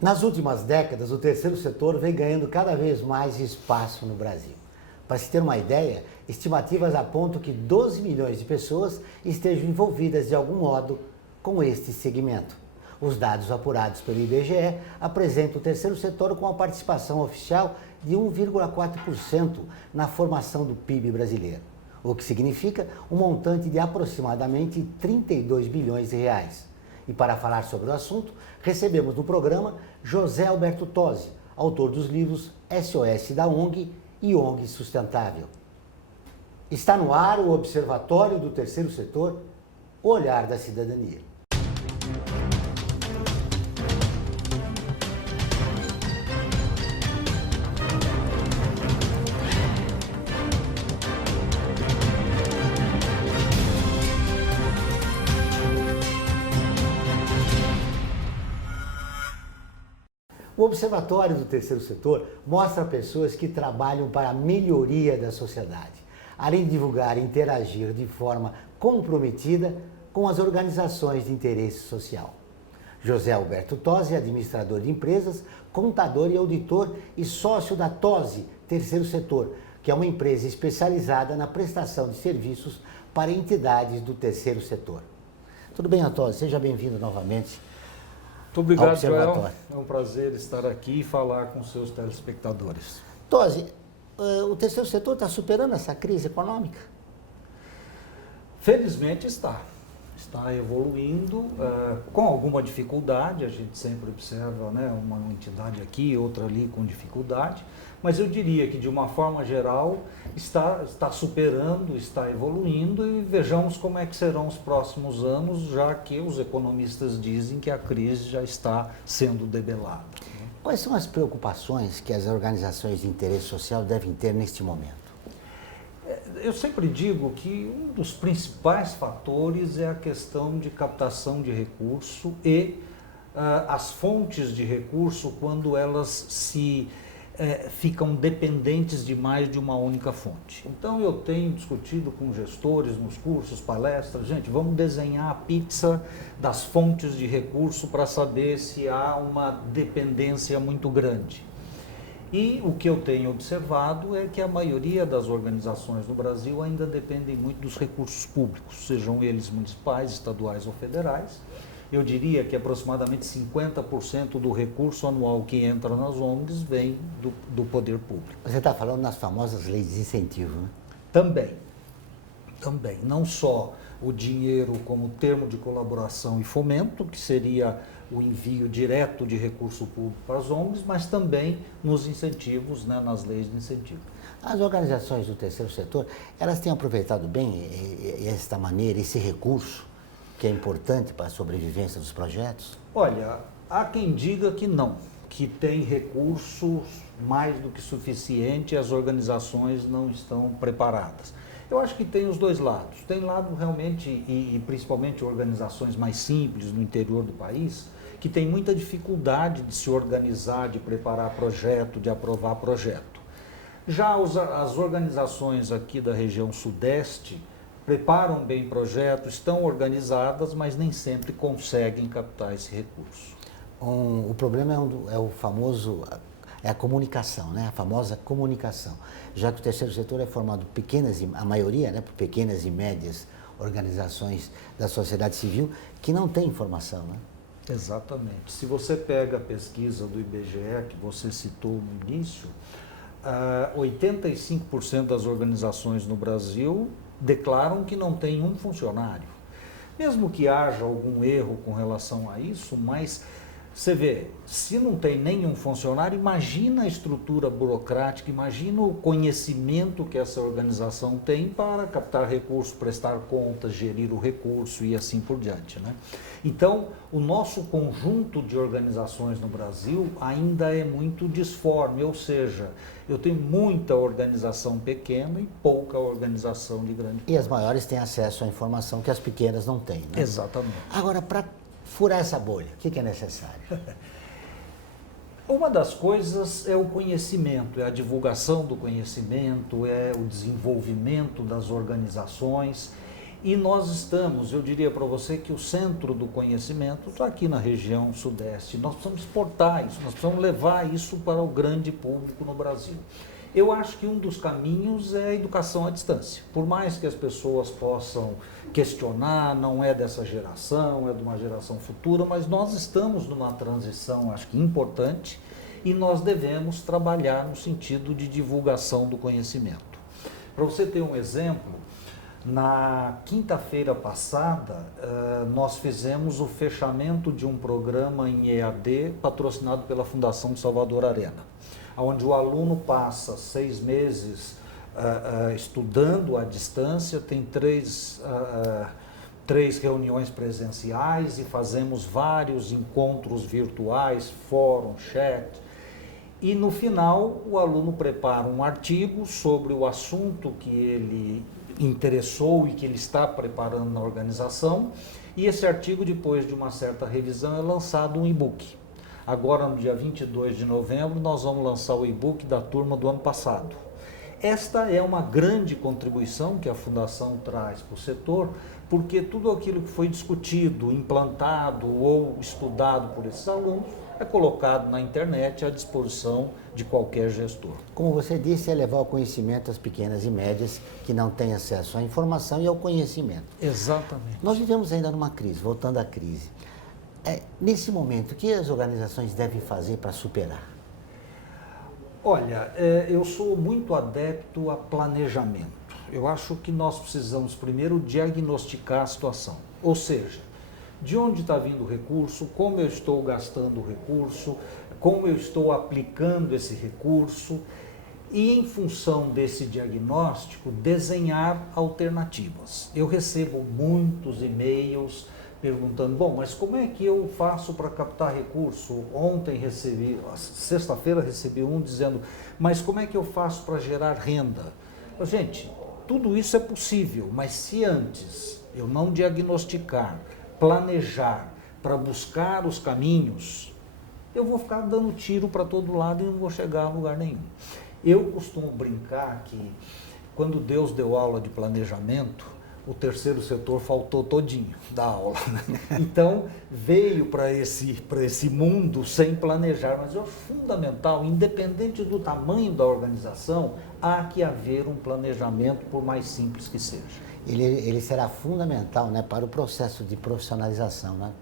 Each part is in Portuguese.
Nas últimas décadas, o terceiro setor vem ganhando cada vez mais espaço no Brasil. Para se ter uma ideia, estimativas apontam que 12 milhões de pessoas estejam envolvidas de algum modo com este segmento. Os dados apurados pelo IBGE apresentam o terceiro setor com a participação oficial de 1,4% na formação do PIB brasileiro, o que significa um montante de aproximadamente 32 bilhões de reais. E para falar sobre o assunto, recebemos no programa José Alberto Tozzi, autor dos livros SOS da ONG e ONG Sustentável. Está no ar o Observatório do Terceiro Setor, o olhar da cidadania. O Observatório do Terceiro Setor mostra pessoas que trabalham para a melhoria da sociedade, além de divulgar e interagir de forma comprometida com as organizações de interesse social. José Alberto Tozzi é administrador de empresas, contador e auditor e sócio da Tozzi Terceiro Setor, que é uma empresa especializada na prestação de serviços para entidades do terceiro setor. Tudo bem, Tozzi? Seja bem-vindo novamente. Muito obrigado, Joel. É um prazer estar aqui e falar com seus telespectadores. Tozzi, o terceiro setor está superando essa crise econômica? Felizmente está. Está evoluindo com alguma dificuldade, a gente sempre observa, né, uma entidade aqui, outra ali com dificuldade, mas eu diria que de uma forma geral está superando, está evoluindo e vejamos como é que serão os próximos anos, já que os economistas dizem que a crise já está sendo debelada. Quais são as preocupações que as organizações de interesse social devem ter neste momento? Eu sempre digo que um dos principais fatores é a questão de captação de recurso e as fontes de recurso quando elas ficam dependentes demais de uma única fonte. Então eu tenho discutido com gestores nos cursos, palestras, gente, vamos desenhar a pizza das fontes de recurso para saber se há uma dependência muito grande. E o que eu tenho observado é que a maioria das organizações no Brasil ainda dependem muito dos recursos públicos, sejam eles municipais, estaduais ou federais. Eu diria que aproximadamente 50% do recurso anual que entra nas ONGs vem do poder público. Você está falando nas famosas leis de incentivo, né? Também. Não só o dinheiro como termo de colaboração e fomento, que seria o envio direto de recurso público para as ONGs, mas também nos incentivos, né, nas leis de incentivo. As organizações do terceiro setor, elas têm aproveitado bem esta maneira, esse recurso, que é importante para a sobrevivência dos projetos? Olha, há quem diga que não, que tem recursos mais do que suficiente e as organizações não estão preparadas. Eu acho que tem os dois lados. Tem lado realmente, e principalmente organizações mais simples no interior do país, que tem muita dificuldade de se organizar, de preparar projeto, de aprovar projeto. Já as organizações aqui da região sudeste preparam bem projetos, estão organizadas, mas nem sempre conseguem captar esse recurso. O problema é o famoso... É a comunicação, né? A famosa comunicação. Já que o terceiro setor é formado por a maioria, né? Por pequenas e médias organizações da sociedade civil que não têm informação, né? Exatamente. Se você pega a pesquisa do IBGE, que você citou no início, 85% das organizações no Brasil declaram que não tem um funcionário. Mesmo que haja algum erro com relação a isso, mas... Você vê, se não tem nenhum funcionário, imagina a estrutura burocrática, imagina o conhecimento que essa organização tem para captar recursos, prestar contas, gerir o recurso e assim por diante, né? Então, o nosso conjunto de organizações no Brasil ainda é muito disforme, ou seja, eu tenho muita organização pequena e pouca organização de grande porte. E as maiores têm acesso à informação que as pequenas não têm, né? Exatamente. Agora, para furar essa bolha, o que é necessário? Uma das coisas é o conhecimento, é a divulgação do conhecimento, é o desenvolvimento das organizações E nós estamos, eu diria para você que o centro do conhecimento está aqui na região sudeste. Nós precisamos exportar isso, nós precisamos levar isso para o grande público no Brasil. Eu acho que um dos caminhos é a educação à distância. Por mais que as pessoas possam questionar, não é dessa geração, é de uma geração futura, mas nós estamos numa transição, acho que importante, e nós devemos trabalhar no sentido de divulgação do conhecimento. Para você ter um exemplo, na quinta-feira passada, nós fizemos o fechamento de um programa em EAD patrocinado pela Fundação Salvador Arena, onde o aluno passa 6 meses estudando à distância, tem três reuniões presenciais e fazemos vários encontros virtuais, fórum, chat. E no final, o aluno prepara um artigo sobre o assunto que ele interessou e que ele está preparando na organização, e esse artigo, depois de uma certa revisão, é lançado um e-book. Agora, no dia 22 de novembro, nós vamos lançar o e-book da turma do ano passado. Esta é uma grande contribuição que a Fundação traz para o setor, porque tudo aquilo que foi discutido, implantado ou estudado por esses alunos é colocado na internet à disposição de qualquer gestor. Como você disse, é levar o conhecimento às pequenas e médias que não têm acesso à informação e ao conhecimento. Exatamente. Nós vivemos ainda numa crise, voltando à crise. Nesse momento, o que as organizações devem fazer para superar? Olha, eu sou muito adepto a planejamento. Eu acho que nós precisamos primeiro diagnosticar a situação, ou seja, de onde está vindo o recurso, como eu estou gastando o recurso, como eu estou aplicando esse recurso e, em função desse diagnóstico, desenhar alternativas. Eu recebo muitos e-mails perguntando, bom, mas como é que eu faço para captar recurso? Sexta-feira recebi um dizendo, mas como é que eu faço para gerar renda? Gente, tudo isso é possível, mas se antes eu não diagnosticar, planejar, para buscar os caminhos, eu vou ficar dando tiro para todo lado e não vou chegar a lugar nenhum. Eu costumo brincar que quando Deus deu aula de planejamento, o terceiro setor faltou todinho da aula. Então, veio para esse mundo sem planejar, mas é fundamental, independente do tamanho da organização, há que haver um planejamento, por mais simples que seja. Ele será fundamental, né, para o processo de profissionalização, né,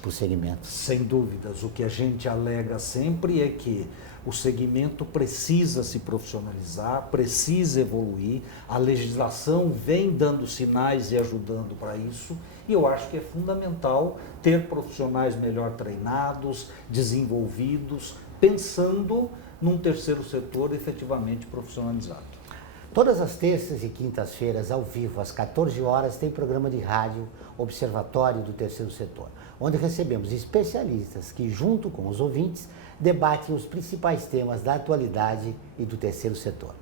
para o segmento. Sem dúvidas. O que a gente alega sempre é que o segmento precisa se profissionalizar, precisa evoluir, a legislação vem dando sinais e ajudando para isso, e eu acho que é fundamental ter profissionais melhor treinados, desenvolvidos, pensando num terceiro setor efetivamente profissionalizado. Todas as terças e quintas-feiras, ao vivo, às 14 horas, tem programa de rádio Observatório do Terceiro Setor, onde recebemos especialistas que, junto com os ouvintes, debatem os principais temas da atualidade e do terceiro setor.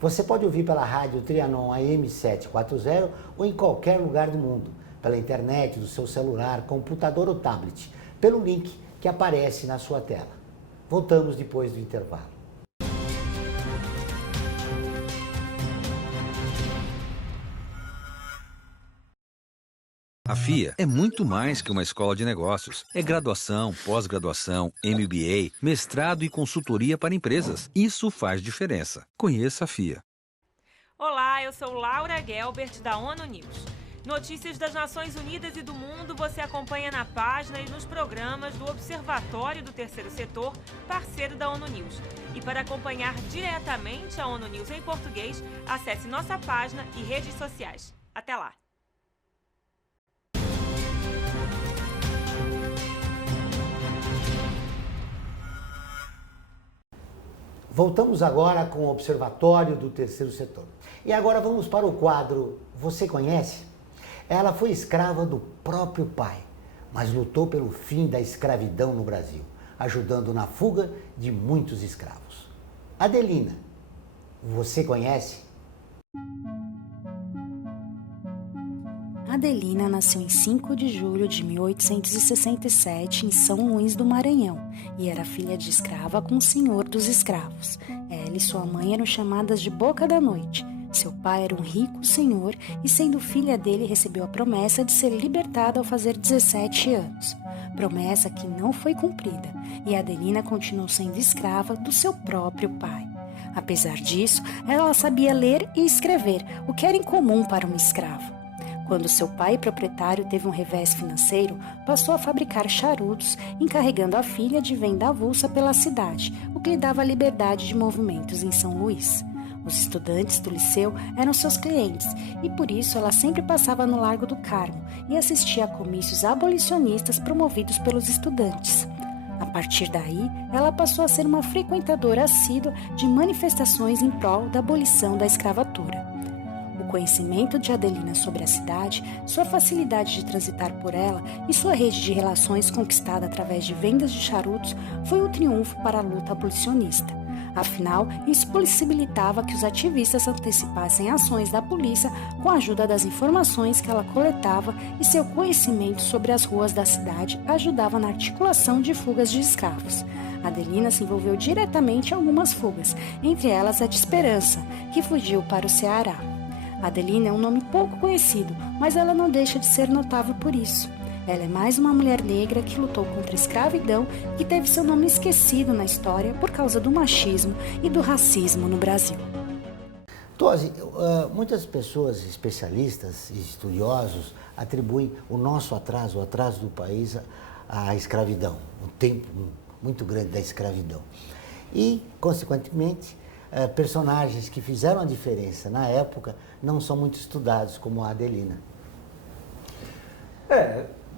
Você pode ouvir pela rádio Trianon AM 740 ou em qualquer lugar do mundo, pela internet, do seu celular, computador ou tablet, pelo link que aparece na sua tela. Voltamos depois do intervalo. A FIA é muito mais que uma escola de negócios. É graduação, pós-graduação, MBA, mestrado e consultoria para empresas. Isso faz diferença. Conheça a FIA. Olá, eu sou Laura Gelbert, da ONU News. Notícias das Nações Unidas e do mundo você acompanha na página e nos programas do Observatório do Terceiro Setor, parceiro da ONU News. E para acompanhar diretamente a ONU News em português, acesse nossa página e redes sociais. Até lá! Voltamos agora com o Observatório do Terceiro Setor. E agora vamos para o quadro Você Conhece? Ela foi escrava do próprio pai, mas lutou pelo fim da escravidão no Brasil, ajudando na fuga de muitos escravos. Adelina, você conhece? Adelina nasceu em 5 de julho de 1867 em São Luís do Maranhão e era filha de escrava com o senhor dos escravos. Ela e sua mãe eram chamadas de Boca da Noite, Seu pai era um rico senhor e, sendo filha dele, recebeu a promessa de ser libertada ao fazer 17 anos. Promessa que não foi cumprida, e Adelina continuou sendo escrava do seu próprio pai. Apesar disso, ela sabia ler e escrever, o que era incomum para uma escrava. Quando seu pai, proprietário, teve um revés financeiro, passou a fabricar charutos, encarregando a filha de venda avulsa pela cidade, o que lhe dava liberdade de movimentos em São Luís. Os estudantes do liceu eram seus clientes e por isso ela sempre passava no Largo do Carmo e assistia a comícios abolicionistas promovidos pelos estudantes. A partir daí, ela passou a ser uma frequentadora assídua de manifestações em prol da abolição da escravatura. O conhecimento de Adelina sobre a cidade, sua facilidade de transitar por ela e sua rede de relações conquistada através de vendas de charutos foi um triunfo para a luta abolicionista. Afinal, isso possibilitava que os ativistas antecipassem ações da polícia com a ajuda das informações que ela coletava e seu conhecimento sobre as ruas da cidade ajudava na articulação de fugas de escravos. Adelina se envolveu diretamente em algumas fugas, entre elas a de Esperança, que fugiu para o Ceará. Adelina é um nome pouco conhecido, mas ela não deixa de ser notável por isso. Ela é mais uma mulher negra que lutou contra a escravidão e que teve seu nome esquecido na história por causa do machismo e do racismo no Brasil. Tosi, muitas pessoas, especialistas e estudiosos, atribuem o nosso atraso, o atraso do país, à escravidão, o tempo muito grande da escravidão. E, consequentemente, personagens que fizeram a diferença na época não são muito estudados, como a Adelina.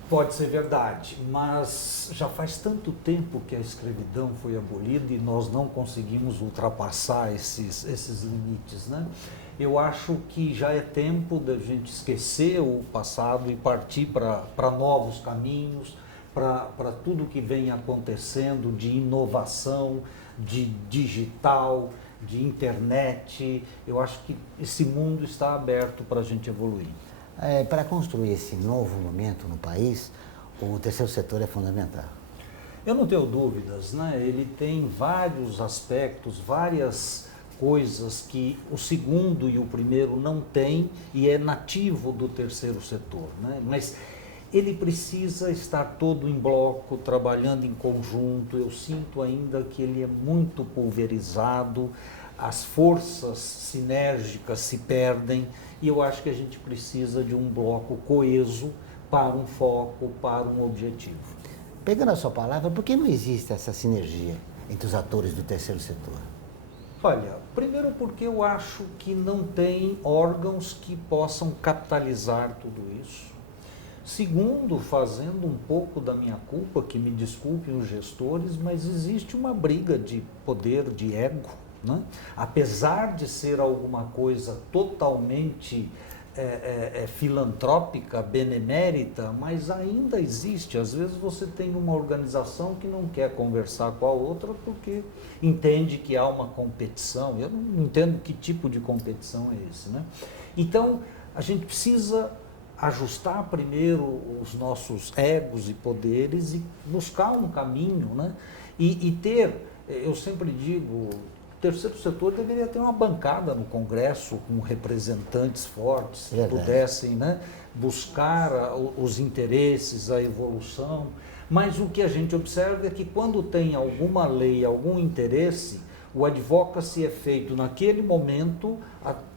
Pode ser verdade, mas já faz tanto tempo que a escravidão foi abolida e nós não conseguimos ultrapassar esses limites, né? Eu acho que já é tempo da gente esquecer o passado e partir para novos caminhos, para tudo que vem acontecendo de inovação, de digital, de internet. Eu acho que esse mundo está aberto para a gente evoluir. Para construir esse novo momento no país, o terceiro setor é fundamental. Eu não tenho dúvidas, né? Ele tem vários aspectos, várias coisas que o segundo e o primeiro não têm e é nativo do terceiro setor, né? Mas ele precisa estar todo em bloco, trabalhando em conjunto. Eu sinto ainda que ele é muito pulverizado, as forças sinérgicas se perdem e eu acho que a gente precisa de um bloco coeso para um foco, para um objetivo. Pegando a sua palavra, por que não existe essa sinergia entre os atores do terceiro setor? Olha, primeiro porque eu acho que não tem órgãos que possam capitalizar tudo isso. Segundo, fazendo um pouco da minha culpa, que me desculpem os gestores, mas existe uma briga de poder, de ego, né? Apesar de ser alguma coisa totalmente filantrópica, benemérita, mas ainda existe. Às vezes você tem uma organização que não quer conversar com a outra porque entende que há uma competição. Eu não entendo que tipo de competição é esse, né? Então, a gente precisa ajustar primeiro os nossos egos e poderes e buscar um caminho, né? E ter, eu sempre digo, o terceiro setor deveria ter uma bancada no Congresso com representantes fortes que pudessem, né, buscar os interesses, a evolução. Mas o que a gente observa é que quando tem alguma lei, algum interesse, o advocacy é feito naquele momento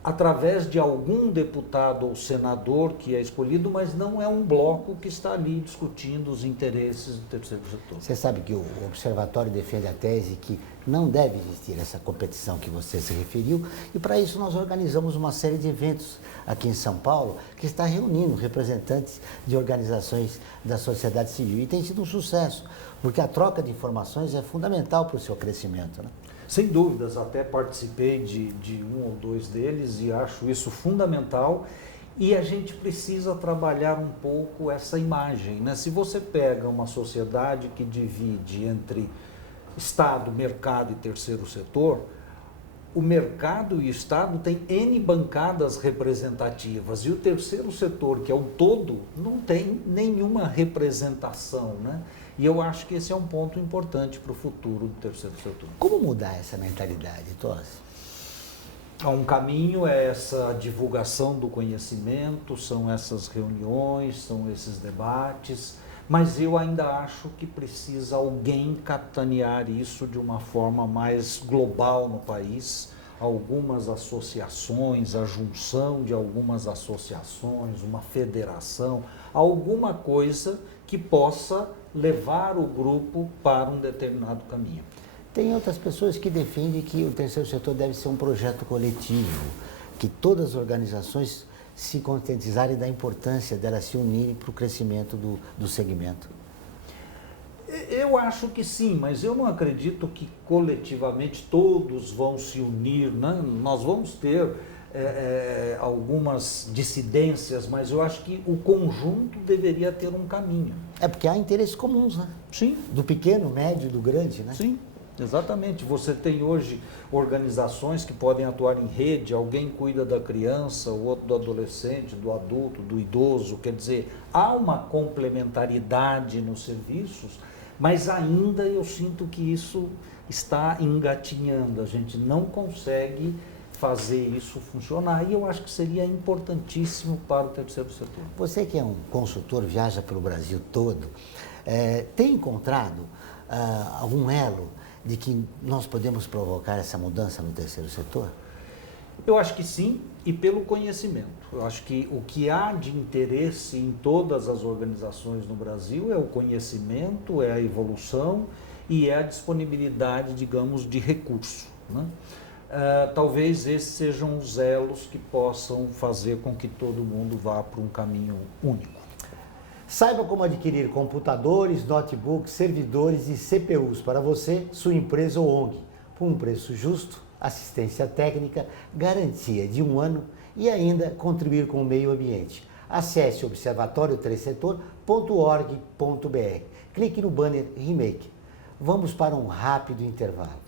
através de algum deputado ou senador que é escolhido, mas não é um bloco que está ali discutindo os interesses do terceiro setor. Você sabe que o Observatório defende a tese que não deve existir essa competição que você se referiu e para isso nós organizamos uma série de eventos aqui em São Paulo que está reunindo representantes de organizações da sociedade civil e tem sido um sucesso, porque a troca de informações é fundamental para o seu crescimento, né? Sem dúvidas, até participei de um ou dois deles e acho isso fundamental e a gente precisa trabalhar um pouco essa imagem, né? Se você pega uma sociedade que divide entre Estado, mercado e terceiro setor, o mercado e o Estado têm N bancadas representativas e o terceiro setor, que é o todo, não tem nenhuma representação, né? E eu acho que esse é um ponto importante para o futuro do terceiro setor. Como mudar essa mentalidade, Tosi? Um caminho é essa divulgação do conhecimento, são essas reuniões, são esses debates, mas eu ainda acho que precisa alguém capitanear isso de uma forma mais global no país, algumas associações, a junção de algumas associações, uma federação, alguma coisa que possa levar o grupo para um determinado caminho. Tem outras pessoas que defendem que o terceiro setor deve ser um projeto coletivo, que todas as organizações se conscientizarem da importância delas se unirem para o crescimento do segmento. Eu acho que sim, mas eu não acredito que coletivamente todos vão se unir, né? Nós vamos ter algumas dissidências, mas eu acho que o conjunto deveria ter um caminho. É porque há interesses comuns, né? Sim. Do pequeno, médio e do grande, né? Sim, exatamente. Você tem hoje organizações que podem atuar em rede, alguém cuida da criança, o outro do adolescente, do adulto, do idoso, quer dizer, há uma complementaridade nos serviços, mas ainda eu sinto que isso está engatinhando, a gente não consegue fazer isso funcionar e eu acho que seria importantíssimo para o terceiro setor. Você que é um consultor, viaja pelo Brasil todo, tem encontrado algum elo de que nós podemos provocar essa mudança no terceiro setor? Eu acho que sim, e pelo conhecimento. Eu acho que o que há de interesse em todas as organizações no Brasil é o conhecimento, é a evolução e é a disponibilidade, digamos, de recurso, né? Talvez esses sejam os elos que possam fazer com que todo mundo vá para um caminho único. Saiba como adquirir computadores, notebooks, servidores e CPUs para você, sua empresa ou ONG, por um preço justo, assistência técnica, garantia de 1 ano e ainda contribuir com o meio ambiente. Acesse observatoriotercetor.org.br. Clique no banner Remake. Vamos para um rápido intervalo.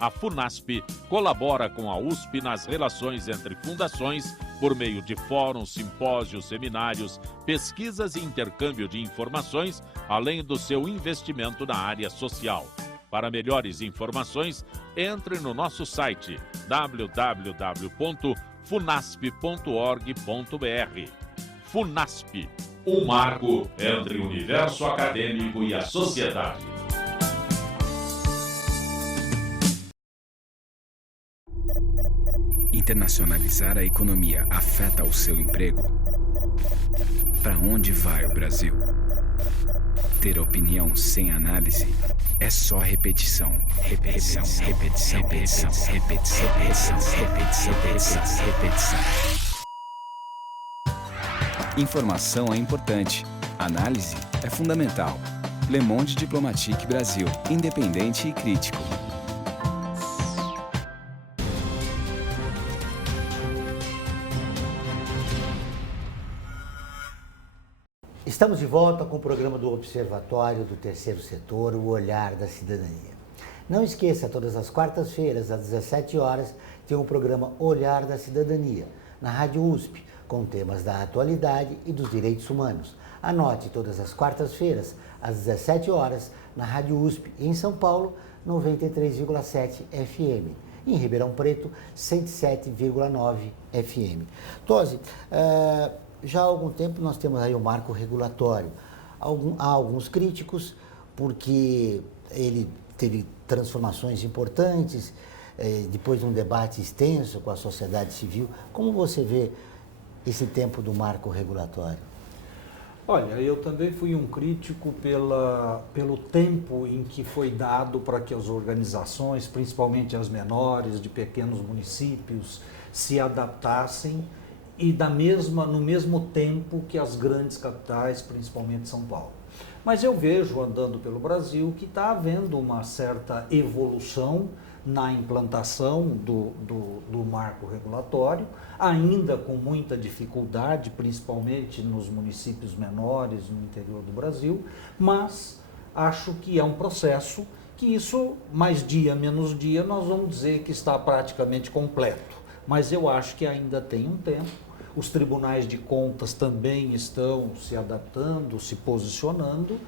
A FUNASP colabora com a USP nas relações entre fundações por meio de fóruns, simpósios, seminários, pesquisas e intercâmbio de informações, além do seu investimento na área social. Para melhores informações, entre no nosso site www.funasp.org.br. FUNASP, um marco entre o universo acadêmico e a sociedade. Internacionalizar a economia afeta o seu emprego? Para onde vai o Brasil? Ter opinião sem análise é só repetição. Repetição, repetição, repetição, repetição, repetição, repetição, repetição, repetição. Informação é importante. Análise é fundamental. Le Monde Diplomatique Brasil. Independente e crítico. Estamos de volta com o programa do Observatório do Terceiro Setor, o Olhar da Cidadania. Não esqueça, todas as quartas-feiras, às 17 horas, tem o programa Olhar da Cidadania, na Rádio USP, com temas da atualidade e dos direitos humanos. Anote, todas as quartas-feiras, às 17 horas, na Rádio USP, em São Paulo, 93,7 FM. Em Ribeirão Preto, 107,9 FM. Tosi, já há algum tempo nós temos aí o marco regulatório. Há alguns críticos, porque ele teve transformações importantes, depois de um debate extenso com a sociedade civil. Como você vê esse tempo do marco regulatório? Olha, eu também fui um crítico pelo tempo em que foi dado para que as organizações, principalmente as menores, de pequenos municípios, se adaptassem e no mesmo tempo que as grandes capitais, principalmente São Paulo. Mas eu vejo, andando pelo Brasil, que está havendo uma certa evolução na implantação do marco regulatório, ainda com muita dificuldade, principalmente nos municípios menores no interior do Brasil, mas acho que é um processo que isso, mais dia, menos dia, nós vamos dizer que está praticamente completo. Mas eu acho que ainda tem um tempo, os tribunais de contas também estão se adaptando, se posicionando.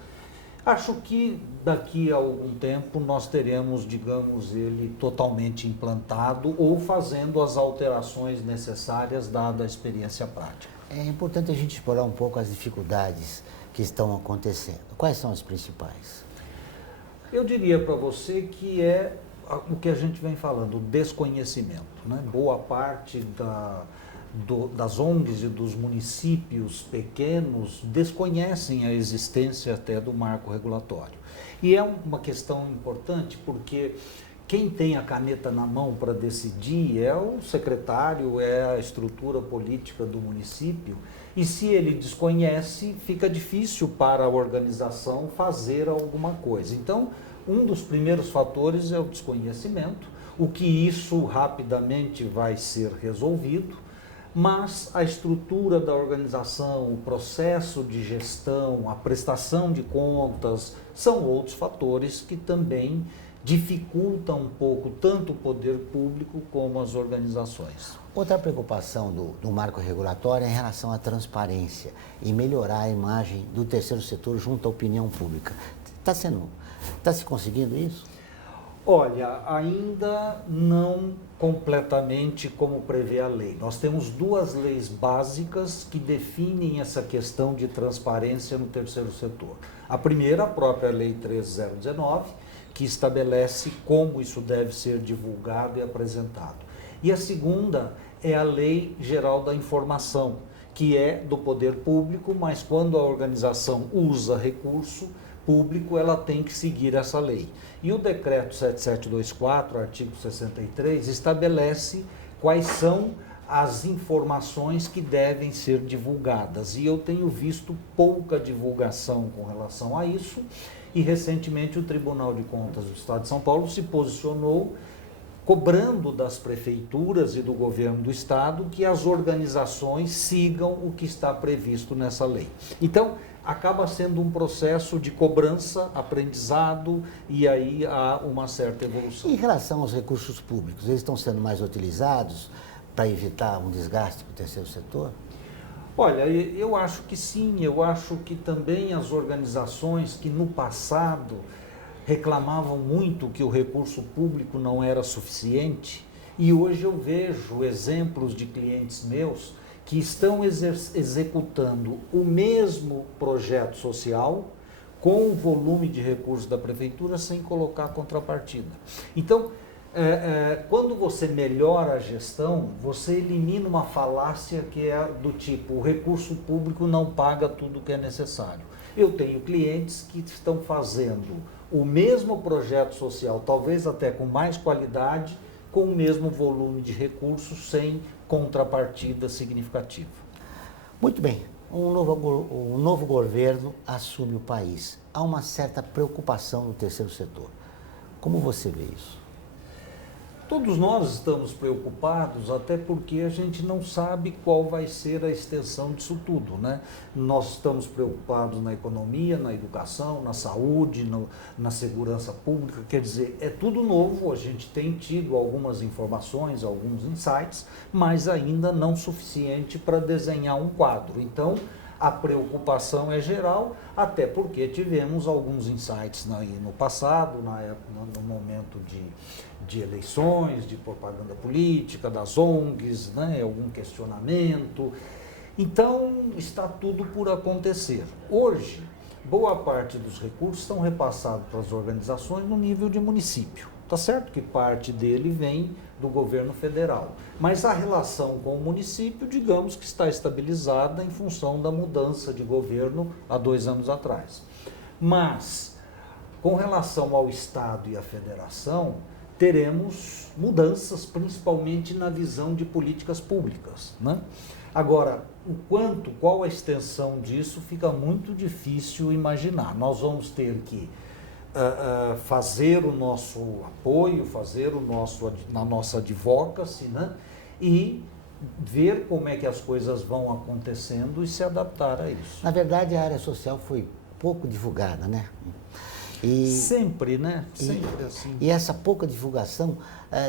Acho que daqui a algum tempo nós teremos, digamos, ele totalmente implantado ou fazendo as alterações necessárias dada a experiência prática. É importante a gente explorar um pouco as dificuldades que estão acontecendo. Quais são as principais? Eu diria para você que é o que a gente vem falando, o desconhecimento, né? Boa parte das ONGs e dos municípios pequenos desconhecem a existência até do marco regulatório. E é uma questão importante porque quem tem a caneta na mão para decidir é o secretário, é a estrutura política do município, e se ele desconhece, fica difícil para a organização fazer alguma coisa. Então, um dos primeiros fatores é o desconhecimento, o que isso rapidamente vai ser resolvido, mas a estrutura da organização, o processo de gestão, a prestação de contas, são outros fatores que também dificultam um pouco tanto o poder público como as organizações. Outra preocupação do marco regulatório é em relação à transparência e melhorar a imagem do terceiro setor junto à opinião pública. Está se conseguindo isso? Olha, ainda não completamente como prevê a lei. Nós temos duas leis básicas que definem essa questão de transparência no terceiro setor. A primeira, a própria Lei 13.019, que estabelece como isso deve ser divulgado e apresentado. E a segunda é a Lei Geral da Informação, que é do poder público, mas quando a organização usa recurso público, ela tem que seguir essa lei. E o decreto 7724, artigo 63, estabelece quais são as informações que devem ser divulgadas. E eu tenho visto pouca divulgação com relação a isso, e recentemente o Tribunal de Contas do Estado de São Paulo se posicionou cobrando das prefeituras e do governo do estado que as organizações sigam o que está previsto nessa lei. Então, acaba sendo um processo de cobrança, aprendizado, e aí há uma certa evolução. Em relação aos recursos públicos, eles estão sendo mais utilizados para evitar um desgaste com o terceiro setor? Olha, eu acho que sim, eu acho que também as organizações que no passado reclamavam muito que o recurso público não era suficiente, e hoje eu vejo exemplos de clientes meus que estão executando o mesmo projeto social com o volume de recursos da prefeitura sem colocar contrapartida. Então, quando você melhora a gestão, você elimina uma falácia que é do tipo, o recurso público não paga tudo o que é necessário. Eu tenho clientes que estão fazendo o mesmo projeto social, talvez até com mais qualidade, com o mesmo volume de recursos, sem contrapartida significativa. Muito bem, um novo governo assume o país. Há uma certa preocupação no terceiro setor. Como você vê isso? Todos nós estamos preocupados, até porque a gente não sabe qual vai ser a extensão disso tudo, né? Nós estamos preocupados na economia, na educação, na saúde, na segurança pública, quer dizer, é tudo novo, a gente tem tido algumas informações, alguns insights, mas ainda não suficiente para desenhar um quadro. Então, a preocupação é geral, até porque tivemos alguns insights no passado, no momento de eleições, de propaganda política, das ONGs, né, algum questionamento. Então, está tudo por acontecer. Hoje, boa parte dos recursos estão repassados para as organizações no nível de município. Está certo que parte dele vem do governo federal, mas a relação com o município, digamos que está estabilizada em função da mudança de governo há 2 anos atrás. Mas, com relação ao Estado e à Federação, teremos mudanças, principalmente na visão de políticas públicas, né? Agora, qual a extensão disso, fica muito difícil imaginar. Nós vamos ter que fazer o nosso apoio, fazer a nossa advocacy, né? E ver como é que as coisas vão acontecendo e se adaptar a isso. Na verdade, a área social foi pouco divulgada, né? Sempre, né? Sempre assim. E essa pouca divulgação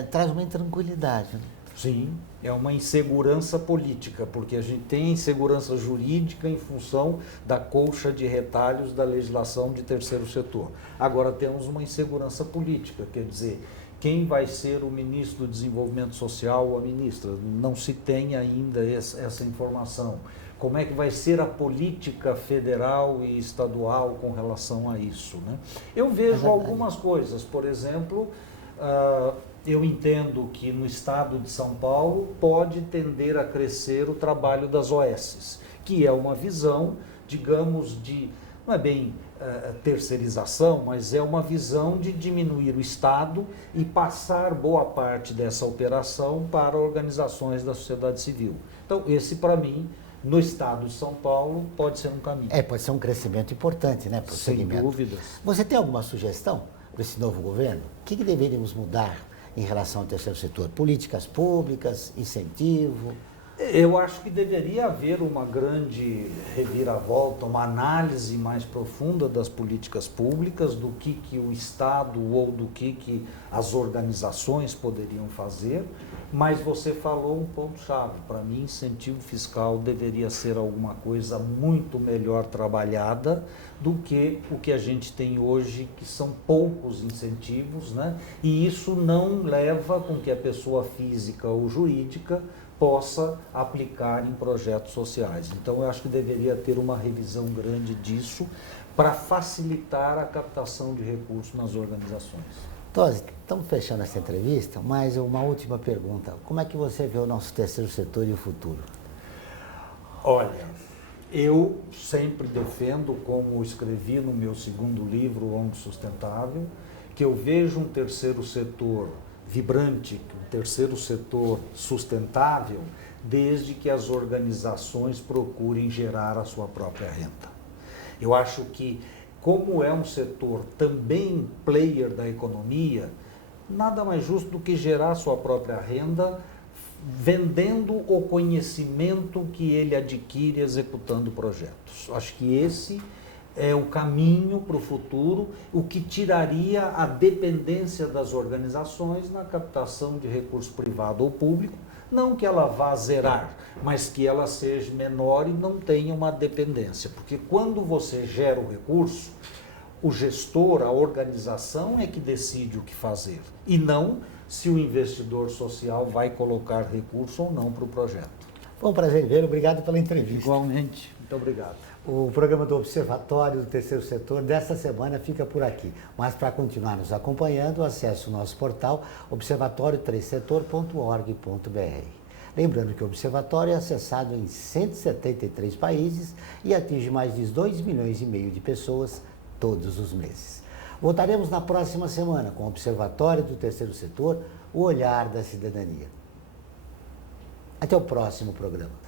traz uma intranquilidade. Né? Sim, é uma insegurança política, porque a gente tem insegurança jurídica em função da colcha de retalhos da legislação de terceiro setor. Agora temos uma insegurança política, quer dizer, quem vai ser o ministro do Desenvolvimento Social ou a ministra? Não se tem ainda essa informação. Como é que vai ser a política federal e estadual com relação a isso, né? Eu vejo algumas coisas, por exemplo, eu entendo que no estado de São Paulo pode tender a crescer o trabalho das OSs, que é uma visão, digamos, não é bem terceirização, mas é uma visão de diminuir o Estado e passar boa parte dessa operação para organizações da sociedade civil. Então, esse, para mim, no estado de São Paulo, pode ser um caminho. Pode ser um crescimento importante, né, para o segmento. Sem dúvidas. Você tem alguma sugestão para esse novo governo? O que deveríamos mudar em relação ao terceiro setor? Políticas públicas, incentivo? Eu acho que deveria haver uma grande reviravolta, uma análise mais profunda das políticas públicas, do que o Estado ou do que as organizações poderiam fazer, mas você falou um ponto-chave. Para mim, incentivo fiscal deveria ser alguma coisa muito melhor trabalhada do que o que a gente tem hoje, que são poucos incentivos, né? E isso não leva com que a pessoa física ou jurídica possa aplicar em projetos sociais. Então, eu acho que deveria ter uma revisão grande disso para facilitar a captação de recursos nas organizações. Tosi, estamos fechando essa entrevista, mas uma última pergunta. Como é que você vê o nosso terceiro setor e o futuro? Olha, eu sempre defendo, como escrevi no meu segundo livro, ONG Sustentável, que eu vejo um terceiro setor vibrante, um terceiro setor sustentável, desde que as organizações procurem gerar a sua própria renda. Eu acho que, como é um setor também player da economia, nada mais justo do que gerar a sua própria renda vendendo o conhecimento que ele adquire executando projetos. Acho que esse é o caminho para o futuro, o que tiraria a dependência das organizações na captação de recurso privado ou público, não que ela vá zerar, mas que ela seja menor e não tenha uma dependência, porque quando você gera o recurso, o gestor, a organização é que decide o que fazer, e não se o investidor social vai colocar recurso ou não para o projeto. Foi um prazer vê-lo, obrigado pela entrevista. Igualmente, muito obrigado. O programa do Observatório do Terceiro Setor desta semana fica por aqui. Mas para continuar nos acompanhando, acesse o nosso portal observatorioterceirsetor.org.br. Lembrando que o Observatório é acessado em 173 países e atinge mais de 2,5 milhões de pessoas todos os meses. Voltaremos na próxima semana com o Observatório do Terceiro Setor, o olhar da cidadania. Até o próximo programa.